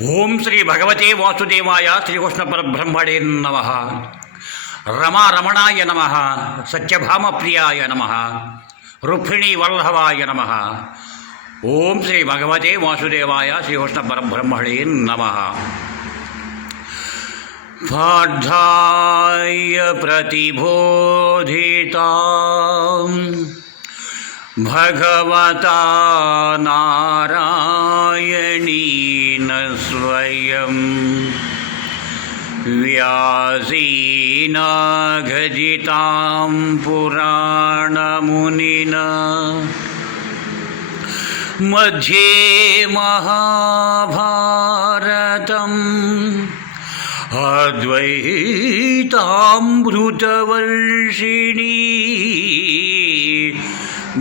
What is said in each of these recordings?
ఓం శ్రీ భగవతే వాసుదేవాయ శ్రీకృష్ణ పరబ్రహ్మణే నమః. రమారమణాయ నమః. సత్యభామ ప్రియాయ నమః. రుక్మిణీ వల్లభాయ నమః. ఓం శ్రీ భగవతే వాసుదేవాయ శ్రీకృష్ణ పరబ్రహ్మణే నమః. పార్థాయ ప్రతిబోధితాం భగవతా నారాయణేన స్వయం వ్యాసేన గదితాం పురాణమునినా మధ్యే మహాభారతం అద్వైతామృతవర్షిణీ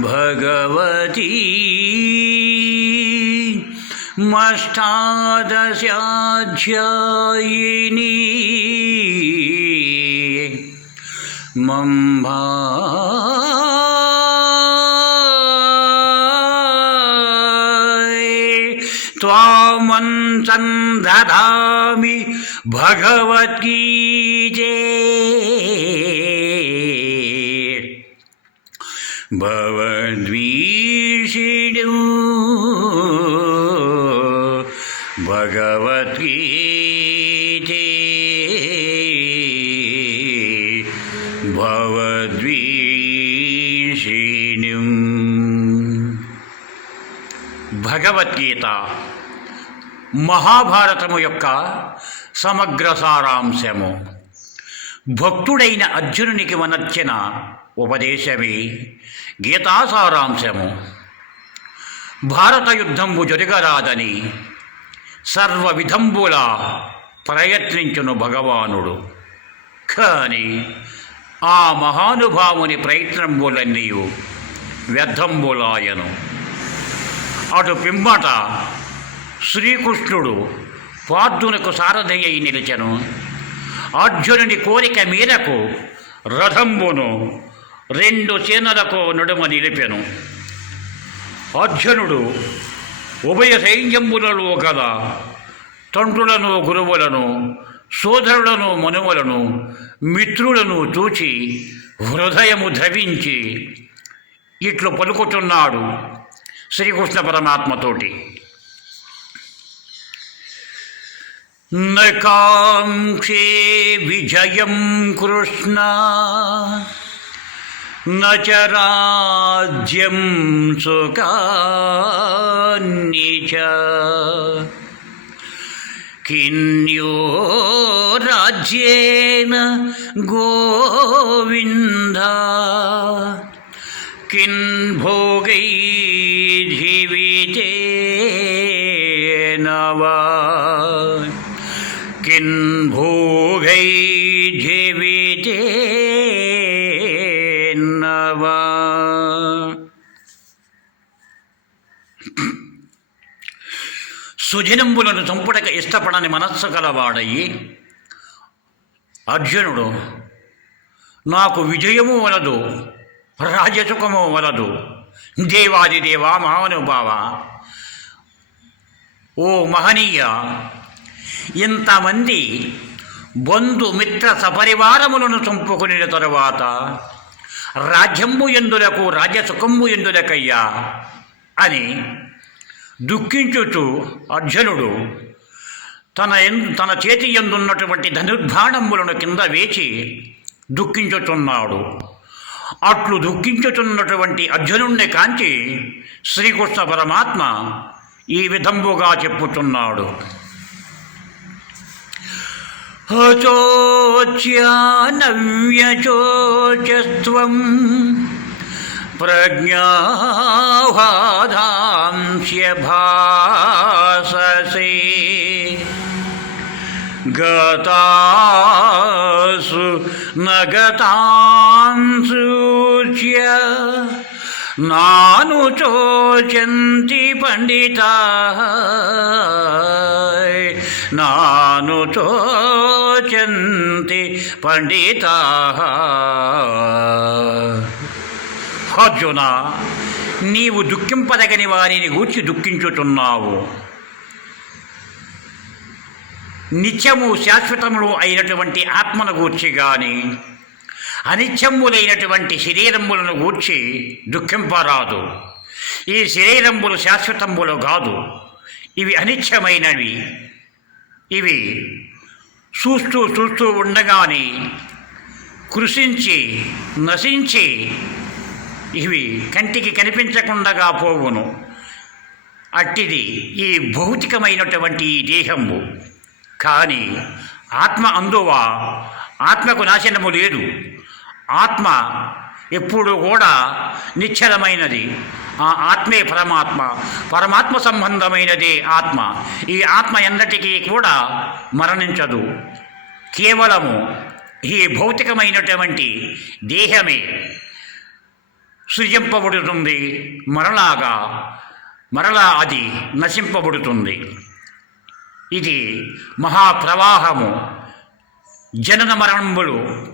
భగవతీ అష్టాదశాధ్యాయినీ మంభా త్వామంచందధామి భగవద్గీతే భవద్వీషిణు భగవద్గీతే భవద్వీషిణు. భగవద్గీత మహాభారతము యొక్క సమగ్ర సారాంశము. భక్తుడైన అర్జునునికి వనర్చిన ఉపదేశమే గీతా సారాంశము. భారత యుద్ధంబు జరగరాదని సర్వ విధంబులా ప్రయత్నించును భగవానుడు. కానీ ఆ మహానుభావుని ప్రయత్నంబులన్నీ వ్యర్థంబులాయను. అటు పిమ్మట శ్రీకృష్ణుడు పార్థునకు సారథి అయి నిలిచెను. అర్జునుని కోరిక మేరకు రథంబును రెండు సేనలకు నడుమ నిలిపెను. అర్జునుడు ఉభయ సైన్యములలో గల తండ్రులను, గురువులను, సోదరులను, మనువులను, మిత్రులను చూచి హృదయము ద్రవించి ఇట్లు పలుకుతున్నాడు శ్రీకృష్ణ పరమాత్మతోటి. నకాంక్షే విజయం కృష్ణ నచ రాజ్యం సుఖాని చ కిన్యో రాజ్యేన గోవింద కిన్ భోగై జీవితేన వా కిన్ భోగై జీవితేన వా. సుజనంబులను చంపుటక ఇష్టపడని మనస్సు గలవాడయి అర్జునుడు నాకు విజయము వలదు, రాజసుఖము వలదు, దేవాదిదేవ మహానుభావ, ఓ మహనీయ, ఇంతమంది బంధుమిత్ర సపరివారములను చంపుకుని తరువాత రాజ్యంబు ఎందులకు, రాజ్యసుఖంబు ఎందులకయ్యా అని దుఃఖించుచు అర్జునుడు తన చేతి యందున్నటువంటి ధనుర్బాణములను కింద వేచి దుఃఖించుచున్నాడు. అట్లు దుఃఖించుచున్నటువంటి అర్జునుణ్ణి కాంచి శ్రీకృష్ణ పరమాత్మ ఈ విధంబుగా చెప్పుచున్నాడు. అచోచ్యానవ్యచోచస్త్వం ప్రజ్ఞావాదాంస్య భాససే గతాసు నగతాంసు చ నాను చోచంతి పండితాః నాను చోచంతి పండితాః. అర్జున, నీవు దుఃఖింపదగని వారిని గూర్చి దుఃఖించుతున్నావు. నిత్యము శాశ్వతములు అయినటువంటి ఆత్మను గూర్చి గాని అనిత్యములైనటువంటి శరీరములను గూర్చి దుఃఖింపరాదు. ఈ శరీరములు శాశ్వతములు కాదు, ఇవి అనిత్యమైనవి. ఇవి చూస్తూ ఉండగానే కృషించి నశించి ఇవి కంటికి కనిపించకుండా పోవును. అట్టిది ఈ భౌతికమైనటువంటి ఈ దేహము. కానీ ఆత్మ అందువా ఆత్మకు నాశనము లేదు. ఆత్మ ఎప్పుడు కూడా నిశ్చలమైనది. ఆ ఆత్మే పరమాత్మ, పరమాత్మ సంబంధమైనదే ఆత్మ. ఈ ఆత్మ ఎన్నటికీ కూడా మరణించదు. కేవలము ఈ భౌతికమైనటువంటి దేహమే సృజింపబడుతుంది, మరలా అది నశింపబడుతుంది. ఇది మహాప్రవాహము. జనన మరణములు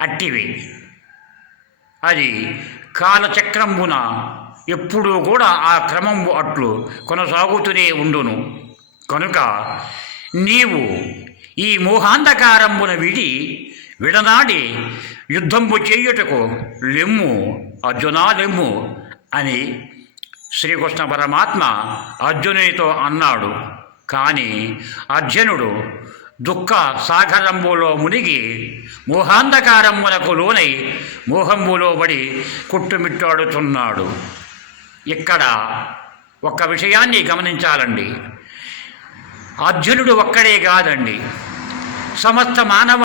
అట్టివి. అది కాలచక్రమున ఎప్పుడూ కూడా ఆ క్రమము అట్లు కొనసాగుతూనే ఉండును. కనుక నీవు ఈ మోహాంధకారమున విడనాడి యుద్ధంబు చేయుటకు లెమ్ము అర్జునా లెమ్ము అని శ్రీకృష్ణ పరమాత్మ అర్జునునితో అన్నాడు. కానీ అర్జునుడు దుఃఖ సాగరంబులో మునిగి మోహాంధకారమునకు లోనై మోహంబులో పడి కుట్టుమిట్టాడుతున్నాడు. ఇక్కడ ఒక్క విషయాన్ని గమనించాలండి. అర్జునుడు ఒక్కడే కాదండి, సమస్త మానవ